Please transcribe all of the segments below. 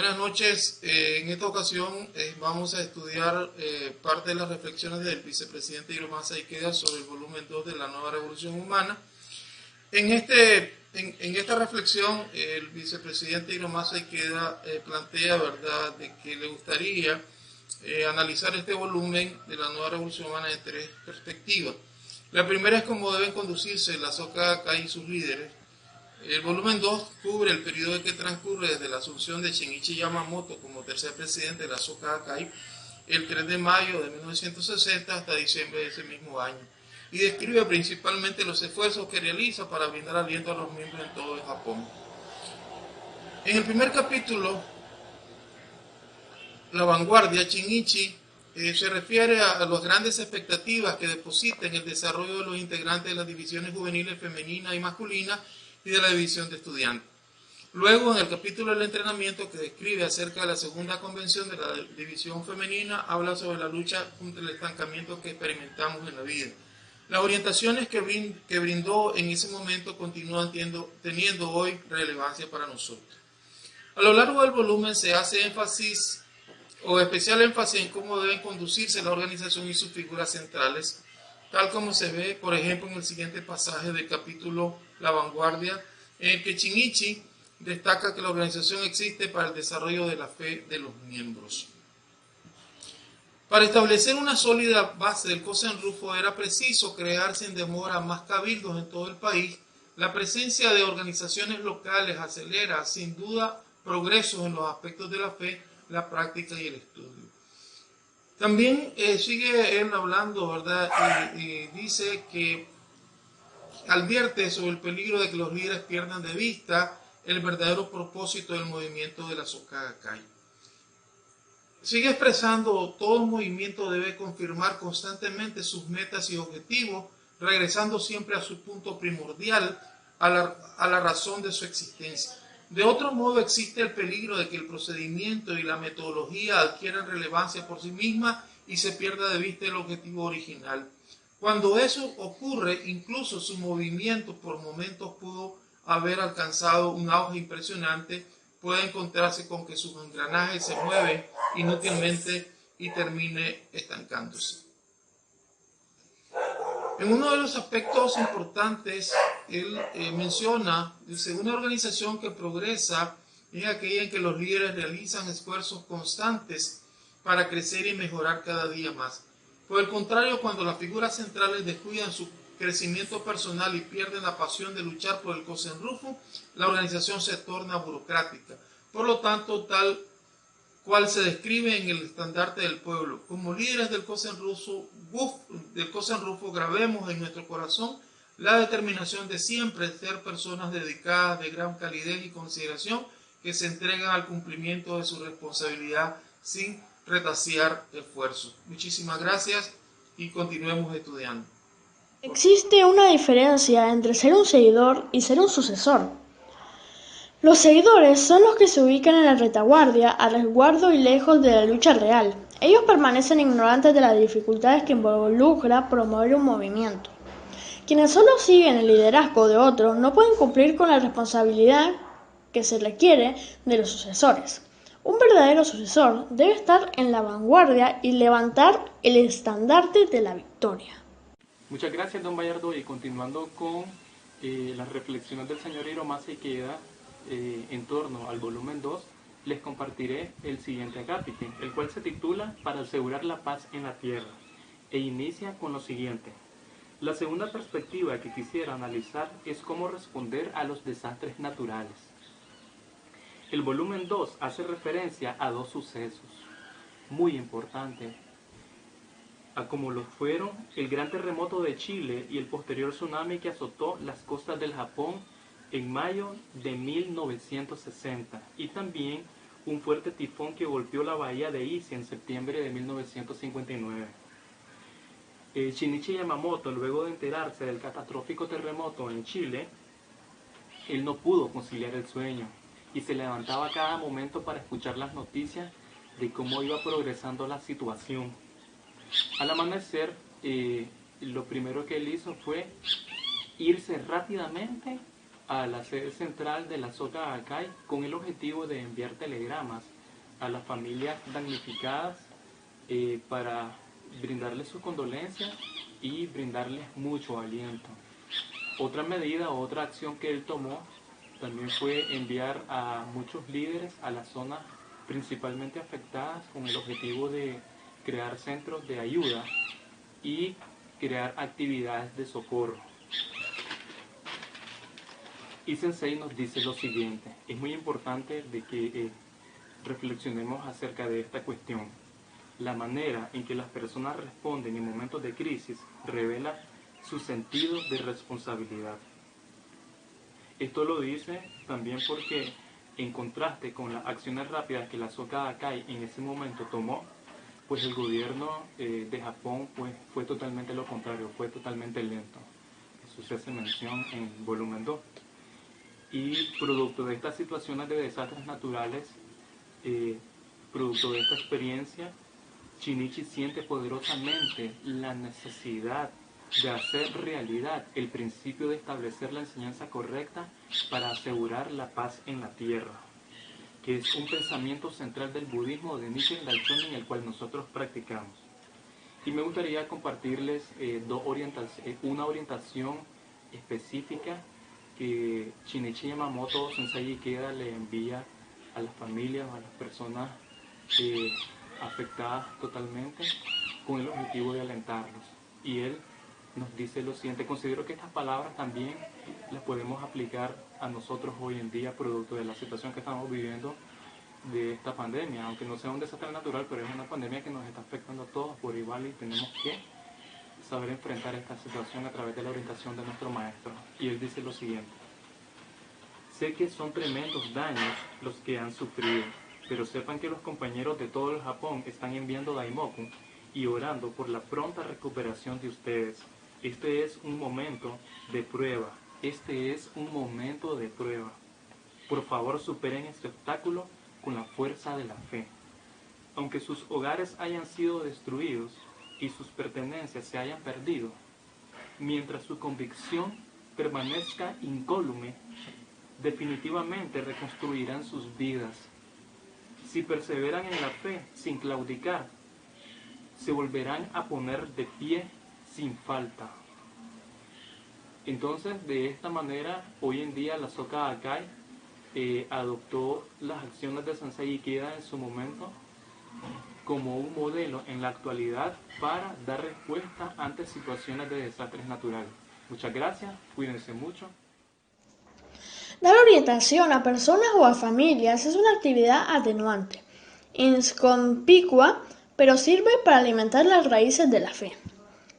Buenas noches. En esta ocasión vamos a estudiar parte de las reflexiones del vicepresidente Hiromasa Ikeda sobre el volumen 2 de la Nueva Revolución Humana. En esta reflexión, el vicepresidente Hiromasa Ikeda plantea, ¿verdad?, de que le gustaría analizar este volumen de la Nueva Revolución Humana en tres perspectivas. La primera es cómo deben conducirse la Soka Gakkai y sus líderes. El volumen 2 cubre el periodo que transcurre desde la asunción de Shinichi Yamamoto como tercer presidente de la Soka Gakkai el 3 de mayo de 1960 hasta diciembre de ese mismo año, y describe principalmente los esfuerzos que realiza para brindar aliento a los miembros en todo el Japón. En el primer capítulo, La Vanguardia, Shinichi se refiere a las grandes expectativas que deposita en el desarrollo de los integrantes de las divisiones juveniles femenina y masculina y de la división de estudiantes. Luego, en el capítulo del entrenamiento, que describe acerca de la segunda convención de la división femenina, habla sobre la lucha contra el estancamiento que experimentamos en la vida. Las orientaciones que brindó en ese momento continúan teniendo hoy relevancia para nosotros. A lo largo del volumen se hace especial énfasis en cómo deben conducirse la organización y sus figuras centrales, tal como se ve, por ejemplo, en el siguiente pasaje del capítulo La Vanguardia, en el que Shinichi destaca que la organización existe para el desarrollo de la fe de los miembros. Para establecer una sólida base del Kosen-Rufu era preciso crear sin demora más cabildos en todo el país. La presencia de organizaciones locales acelera sin duda progresos en los aspectos de la fe, la práctica y el estudio. También sigue él hablando, ¿verdad? Y dice que advierte sobre el peligro de que los líderes pierdan de vista el verdadero propósito del movimiento de la Soka Gakkai. Sigue expresando: todo movimiento debe confirmar constantemente sus metas y objetivos, regresando siempre a su punto primordial, a la razón de su existencia. De otro modo, existe el peligro de que el procedimiento y la metodología adquieran relevancia por sí misma y se pierda de vista el objetivo original. Cuando eso ocurre, incluso su movimiento por momentos pudo haber alcanzado un auge impresionante, puede encontrarse con que sus engranajes se mueven inútilmente y termine estancándose. En uno de los aspectos importantes, él menciona, dice: una organización que progresa es aquella en que los líderes realizan esfuerzos constantes para crecer y mejorar cada día más. Por el contrario, cuando las figuras centrales descuidan su crecimiento personal y pierden la pasión de luchar por el Kosen-Rufu, la organización se torna burocrática. Por lo tanto, tal cual se describe en el estandarte del pueblo, como líderes del Kosen-Rufu, grabemos en nuestro corazón la determinación de siempre ser personas dedicadas, de gran calidez y consideración, que se entregan al cumplimiento de su responsabilidad sin retasear esfuerzos. Muchísimas gracias y continuemos estudiando. Existe una diferencia entre ser un seguidor y ser un sucesor. Los seguidores son los que se ubican en la retaguardia, a resguardo y lejos de la lucha real. Ellos permanecen ignorantes de las dificultades que involucra promover un movimiento. Quienes solo siguen el liderazgo de otros no pueden cumplir con la responsabilidad que se requiere de los sucesores. Un verdadero sucesor debe estar en la vanguardia y levantar el estandarte de la victoria. Muchas gracias, don Bayardo, y continuando con las reflexiones del señor Hiromasa Ikeda en torno al volumen 2, les compartiré el siguiente acápite, el cual se titula Para asegurar la paz en la tierra, e inicia con lo siguiente. La segunda perspectiva que quisiera analizar es cómo responder a los desastres naturales. El volumen 2 hace referencia a dos sucesos muy importantes, a como lo fueron el gran terremoto de Chile y el posterior tsunami que azotó las costas del Japón en mayo de 1960, y también un fuerte tifón que golpeó la bahía de Ise en septiembre de 1959. Shinichi Yamamoto, luego de enterarse del catastrófico terremoto en Chile, él no pudo conciliar el sueño y se levantaba a cada momento para escuchar las noticias de cómo iba progresando la situación. Al amanecer, lo primero que él hizo fue irse rápidamente a la sede central de la Soka Gakkai con el objetivo de enviar telegramas a las familias damnificadas para brindarles sus condolencias y brindarles mucho aliento. Otra medida, otra acción que él tomó también fue enviar a muchos líderes a las zonas principalmente afectadas con el objetivo de crear centros de ayuda y crear actividades de socorro. Y Sensei nos dice lo siguiente: es muy importante de que reflexionemos acerca de esta cuestión. La manera en que las personas responden en momentos de crisis revela su sentido de responsabilidad. Esto lo dice también porque, en contraste con las acciones rápidas que la Soka Gakkai en ese momento tomó, pues el gobierno de Japón pues, fue totalmente lo contrario, fue totalmente lento. Eso se hace mención en volumen 2. Y producto de estas situaciones de desastres naturales, producto de esta experiencia, Shinichi siente poderosamente la necesidad de hacer realidad el principio de establecer la enseñanza correcta para asegurar la paz en la tierra, que es un pensamiento central del budismo de Nichiren Daishonin, el cual nosotros practicamos. Y me gustaría compartirles una orientación específica que Shinichi Yamamoto Sensei Ikeda le envía a las familias, a las personas afectadas totalmente, con el objetivo de alentarlos. Y él nos dice lo siguiente: considero que estas palabras también las podemos aplicar a nosotros hoy en día, producto de la situación que estamos viviendo de esta pandemia, aunque no sea un desastre natural, pero es una pandemia que nos está afectando a todos por igual y tenemos que saber enfrentar esta situación a través de la orientación de nuestro maestro. Y él dice lo siguiente: sé que son tremendos daños los que han sufrido, pero sepan que los compañeros de todo el Japón están enviando Daimoku y orando por la pronta recuperación de ustedes. Este es un momento de prueba. Este es un momento de prueba. Por favor, superen este obstáculo con la fuerza de la fe. Aunque sus hogares hayan sido destruidos y sus pertenencias se hayan perdido, mientras su convicción permanezca incólume, definitivamente reconstruirán sus vidas. Si perseveran en la fe sin claudicar, se volverán a poner de pie sin falta. Entonces, de esta manera, hoy en día la Soka Gakkai adoptó las acciones de Sensei Ikeda en su momento como un modelo en la actualidad para dar respuesta ante situaciones de desastres naturales. Muchas gracias, cuídense mucho. Dar orientación a personas o a familias es una actividad atenuante, inconspicua, pero sirve para alimentar las raíces de la fe.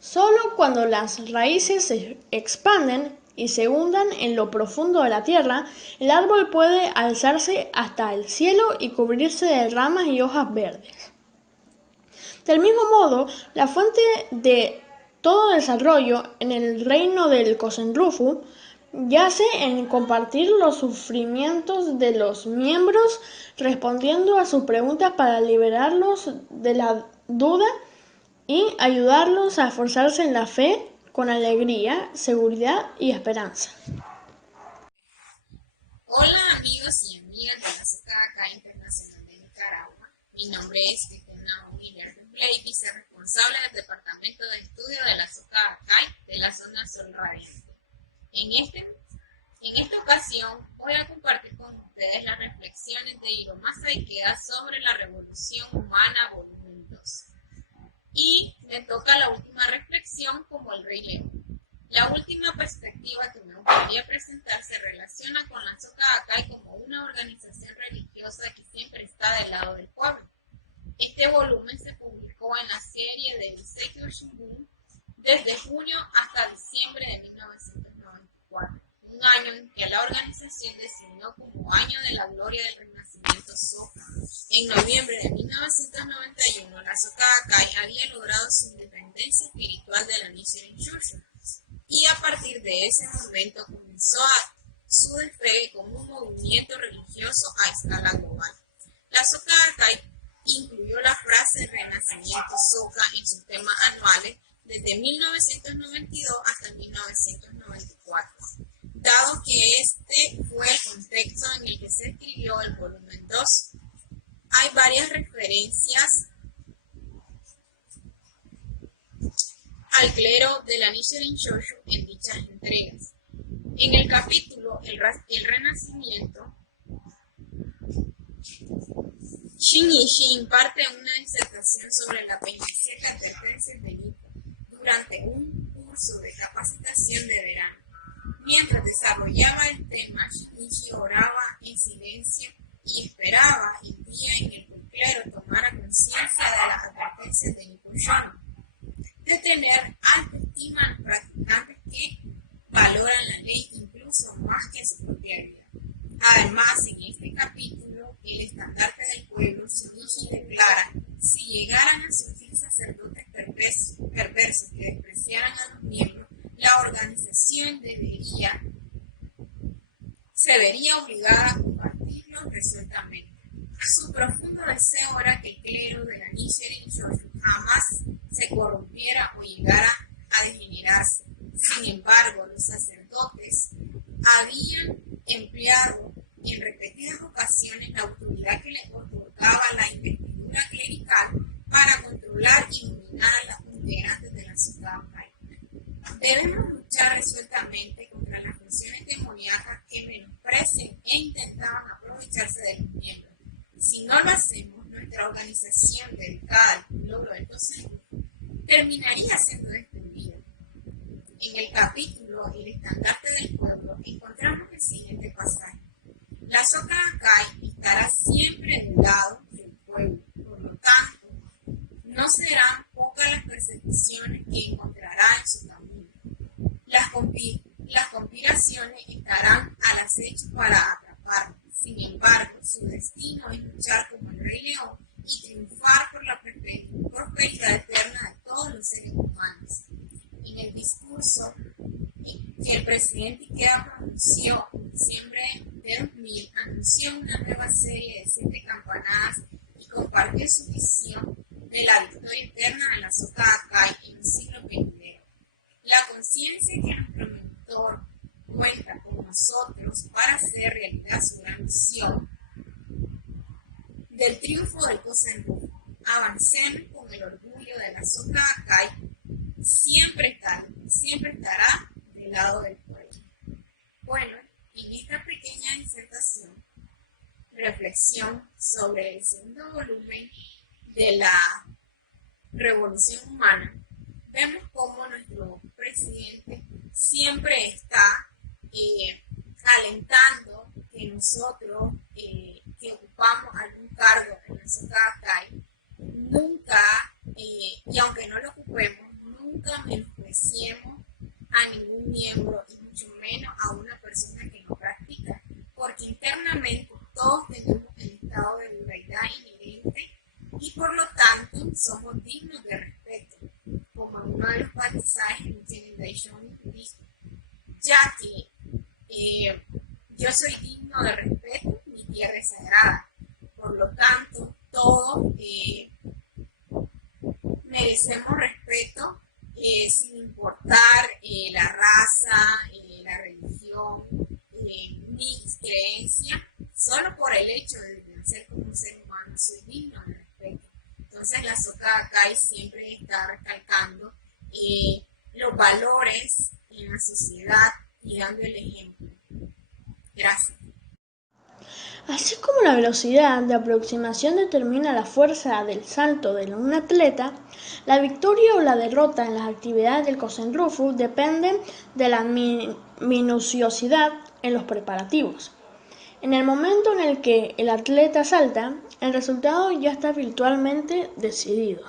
Solo cuando las raíces se expanden y se hundan en lo profundo de la tierra, el árbol puede alzarse hasta el cielo y cubrirse de ramas y hojas verdes. Del mismo modo, la fuente de todo desarrollo en el reino del Kosen-rufu yace en compartir los sufrimientos de los miembros, respondiendo a sus preguntas para liberarlos de la duda y ayudarlos a esforzarse en la fe con alegría, seguridad y esperanza. Hola amigos y amigas de la Soka Gakkai Internacional de Nicaragua. Mi nombre es Cristina Guillermo Blake, vicerresponsable del Departamento de Estudio de la Soka Gakkai de la zona Sol Radiante. En esta ocasión voy a compartir con ustedes las reflexiones de Hiromasa Ikeda sobre la revolución humana volumen 2. Y me toca la última reflexión como el Rey León. La última perspectiva que me gustaría presentar se relaciona con la Soka Gakkai como una organización religiosa que siempre está del lado del pueblo. Este volumen se publicó en la serie de Iseikyo Shimbun desde junio hasta diciembre de 1994, un año en que la organización designó como año de la gloria del renacimiento Soka. En noviembre de 1991, la Soka Gakkai había logrado su independencia espiritual de la Nichiren Shusho, y a partir de ese momento comenzó su despegue como un movimiento religioso a escala global. La Soka Gakkai incluyó la frase Renacimiento Soka en sus temas anuales desde 1992 hasta 1994. Dado que este fue el contexto en el que se escribió el volumen 2, hay varias referencias al clero de la Nichiren Shoshu en dichas entregas. En el capítulo El Renacimiento, Shin Ishii imparte una disertación sobre la penitencia terpense de Nipo durante un curso de capacitación de verano. Mientras desarrollaba el tema, Shinichi oraba en silencio y esperaba el día en el que el clero tomara conciencia de las advertencias de Nippon Shonen, de tener alta estima a los practicantes que valoran la ley incluso más que su propia vida. Además, en este capítulo, el estandarte del pueblo, Shinichi declara: si llegaran a surgir sacerdotes perversos que despreciaran a los miembros, la organización se vería obligada a combatirlos resueltamente. Su profundo deseo era que el clero de la Nichiren Shoshu jamás se corrompiera o llegara a degenerarse. Sin embargo, los sacerdotes habían empleado en repetidas ocasiones la autoridad que les otorgaba la investidura clerical para controlar y dominar a los integrantes de la sociedad. Debemos luchar resueltamente contra las funciones demoníacas que menosprecian e intentaban aprovecharse de los miembros. Si no lo hacemos, nuestra organización dedicada al logro del Kosen terminaría siendo destruida. En el capítulo El estandarte del pueblo encontramos el siguiente pasaje: la Soka Gakkai estará siempre del lado del pueblo, por lo tanto, no serán pocas las persecuciones que encontrará en su camino. Las conspiraciones estarán al acecho para atraparlo. Sin embargo, su destino es luchar como el Rey León y triunfar por la prosperidad eterna de todos los seres humanos. En el discurso que el presidente Ikeda pronunció en diciembre de 2000, anunció una nueva serie de 7 campanadas y compartió su visión de la victoria eterna de la Soka Gakkai en el siglo XXI. La conciencia que nuestro mentor cuenta con nosotros para hacer realidad su gran misión del triunfo del Kosen Rufu. Avancemos con el orgullo de la Soka Gakkai, siempre estará del lado del pueblo. Bueno, en esta pequeña disertación, reflexión sobre el segundo volumen de la Revolución Humana, vemos cómo nuestro presidente siempre está alentando que nosotros que ocupamos algún cargo en la Soka Gakkai, nunca, y aunque no lo ocupemos, nunca menospreciemos a ningún miembro y mucho menos a una persona que no practica, porque internamente todos tenemos el estado de dualidad inherente y por lo tanto somos dignos de respeto, como en uno de los pasajes en Nichiren Daishonin dice, ya que yo soy digno de respeto, mi tierra es sagrada, por lo tanto todos merecemos respeto sin importar la raza, la religión, ni creencia, solo por el hecho de nacer como un ser humano soy digno de respeto. Entonces la Soka Gakkai siempre está recalcando los valores en la sociedad y dando el ejemplo. Gracias. Así como la velocidad de aproximación determina la fuerza del salto de un atleta, la victoria o la derrota en las actividades del Kosen Rufu dependen de la minuciosidad en los preparativos. En el momento en el que el atleta salta, el resultado ya está virtualmente decidido.